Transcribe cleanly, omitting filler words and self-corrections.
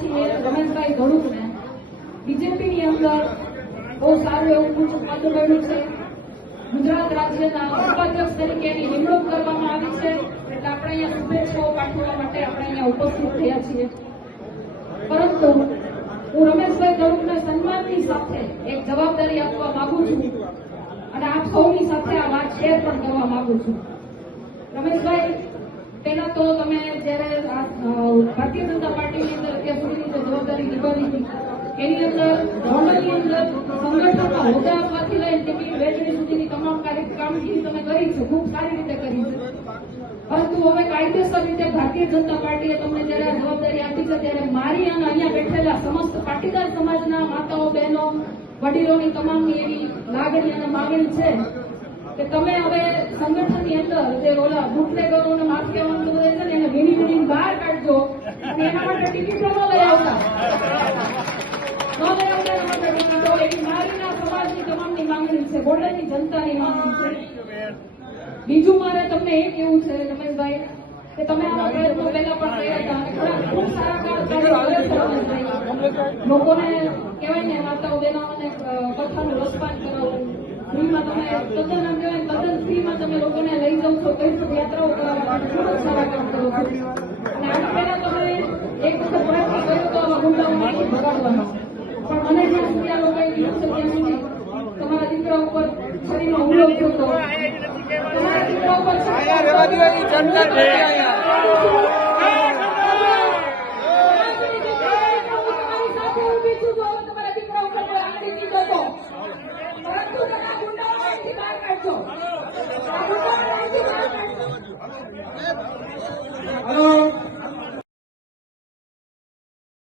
છીએ રમેશભાઈ ધડુકને બીજેપીની અંદર બહુ સારું એવું પદ મળ્યું છે. ગુજરાત રાજ્યના ઉપાધ્યક્ષ તરીકેની નિમણૂક કરવામાં આવી છે. એટલે આપણે અહીંયા શુભેચ્છાઓ પાઠવવા માટે આપણે અહીંયા ઉપસ્થિત થયા છીએ. પરંતુ હું રમેશભાઈ ધડુકને સન્માનની સાથે એક જવાબદારી આપવા માંગુ છું અને આપ સૌની સાથે આ વાત શેર પણ કરવા માંગુ છું. રમેશભાઈ, પહેલા તો તમે જયારે ભારતીય જનતા પાર્ટીની અંદર અત્યાર સુધીની જે જવાબદારી નિભાવી હતી એની અંદર ગવર્નરની અંદર સંગઠનના હોદ્દા આપવાથી લઈને ટિકિટ વહેંચણી સુધીની તમામ કામગીરી તમે કરી છે, ખૂબ સારી રીતે કરી છે. પરંતુ હવે કાયદેસર રીતે ભારતીય જનતા પાર્ટીએ તમને જયારે આ જવાબદારી આપી છે ત્યારે મારી અને અહીંયા બેઠેલા સમસ્ત પાટીદાર સમાજના માતાઓ, બહેનો, વડીલોની તમામની એવી લાગણી અને માંગણી છે કે તમે હવે સંગઠનની અંદર જે ઓલા બુટલેગરો અને માફિયાઓ બધે છે ને એને વીણી બહાર કાઢજો અને એના માટે ટિકિટો ન લઈ આવતા એના માટે ટિકિટો એવી મારીના સમાજની તમામની માંગણી છે, ગોંડલની જનતાની માંગણી છે. બીજું મારે તમને એ કેવું છે રમેશભાઈ કે તમે આવા પ્રયત્નો પહેલા પણ કર્યા હતા અને ઘણા ખૂબ સારા લોકોને કહેવાય ને માતાઓ બહેનોને કથાનું રસપાન કરાવવું, ફ્રીમાં તમે તદ્દન આમ કહેવાય તદ્દન ફ્રીમાં તમે લોકોને લઈ જાઓ છો, કઈ યાત્રાઓ કરાવવા માટે ખૂબ જ સારા કામ કરો છો. અને આના પહેલા તમે એક વખત પ્રયત્ન કર્યો તો આવા ગુંડાઓને ભગાડવાનો, પણ મને જ્યાં સુધી આ લોકોએ કીધું છે ત્યાં સુધી તમારા દીકરા ઉપર શરીરમાં હુમલો થયો હતો, તમારા દીકરા ઉપર